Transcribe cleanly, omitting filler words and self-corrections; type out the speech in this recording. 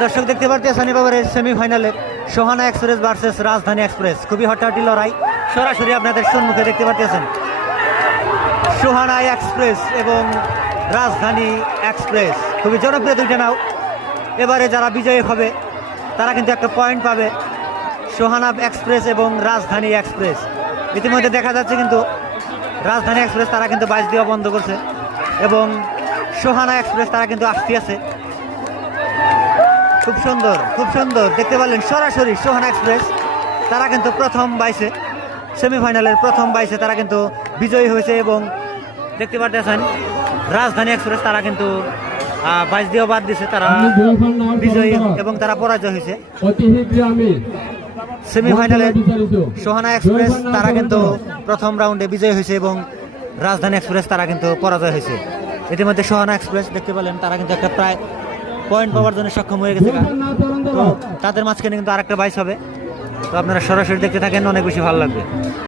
দর্শক দেখতে পারতেছেন এবারে সেমিফাইনালে সোহানা এক্সপ্রেস ভার্সেস রাজধানী এক্সপ্রেস। খুবই হট্টাহাটি লড়াই সরাসরি আপনাদের সম্মুখে দেখতে পারতেছেন। সোহানা এক্সপ্রেস এবং রাজধানী এক্সপ্রেস খুবই জনপ্রিয় দুইটা নাও। এবারে যারা বিজয়ী হবে তারা কিন্তু একটা পয়েন্ট পাবে। সোহানা এক্সপ্রেস এবং রাজধানী এক্সপ্রেস ইতিমধ্যে দেখা যাচ্ছে কিন্তু রাজধানী এক্সপ্রেস তারা কিন্তু বাইচ দেওয়া বন্ধ করছে এবং সোহানা এক্সপ্রেস তারা কিন্তু আসতে আছে। খুব সুন্দর দেখতে পারলেন সরাসরি সোহানা এক্সপ্রেস তারা কিন্তু প্রথম বাইসে সেমিফাইনালের প্রথম বাইসে তারা কিন্তু বিজয়ী হয়েছে এবং দেখতে পারতেছেন রাজধানী এক্সপ্রেস তারা কিন্তু বাইচ দিয়েও বাদ দিছে, তারা বিজয়ী এবং তারা পরাজয় হয়েছে। সেমিফাইনালে সোহানা এক্সপ্রেস তারা কিন্তু প্রথম রাউন্ডে বিজয়ী হয়েছে এবং রাজধানী এক্সপ্রেস তারা কিন্তু পরাজয় হয়েছে। ইতিমধ্যে সোহানা এক্সপ্রেস দেখতে পেলেন তারা কিন্তু একটা প্রায় পয়েন্ট পাওয়ার জন্য সক্ষম হয়ে গেছে। তো তাদের মাঝখানে কিন্তু আরেকটা বাইচ হবে, তো আপনারা সরাসরি দেখতে থাকেন, অনেক বেশি ভালো লাগবে।